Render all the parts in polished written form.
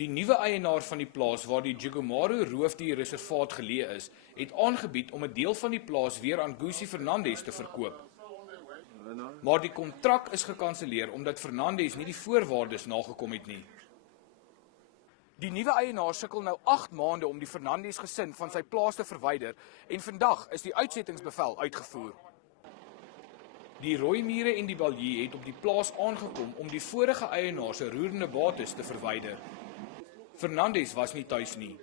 Die nuwe eienaar van die plaas waar die Jugumaro roofdierreservaat geleë is, het aangebied om 'n deel van die plaas weer aan Gusi Fernandes te verkoop. Maar die kontrak is gekanselleer omdat Fernandes nie die voorwaardes nagekom het nie. Die nuwe eienaar sukkel nou 8 maande om die Fernandes gesin van sy plaas te verwyder en vandag is die uitsettingsbevel uitgevoer. Die rooi mure en die baljie het op die plaas aangekom om die vorige eienaar se roerende bates te verwyder. Fernandes was nie tuis nie.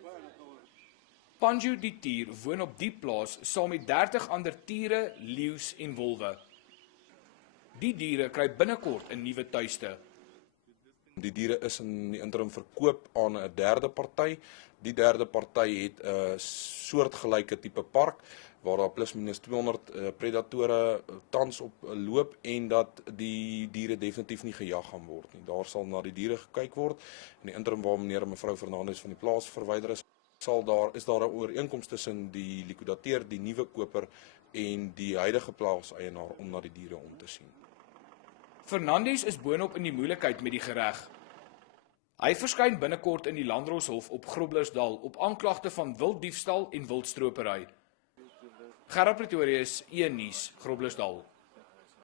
Panju die tier woon op die plaas saam met 30 ander tiere, leeu's en wolwe. Die diere kry binnekort 'n nuwe tuiste. Die diere is in die interim verkoop aan 'n derde party. Die derde party het 'n soortgelyke tipe park waar daar plus minus 200 predatore tans op loop en dat die diere definitief nie gejag gaan word nie. Daar sal na die diere gekyk word. In die interim waar meneer en mevrou Fernandes van die plaas verwyder is, is daar 'n ooreenkoms tussen die likwidateur, die nuwe koper en die huidige plaaseienaar om na die diere om te sien. Fernandes is boonop in die moeilikheid met die gereg. Hy verskyn binnekort in die Landdroshof op Groblersdal op aanklagte van wilddiefstal en wildstropery. Gerard Pretorius, 1 Nuus, Groblersdal.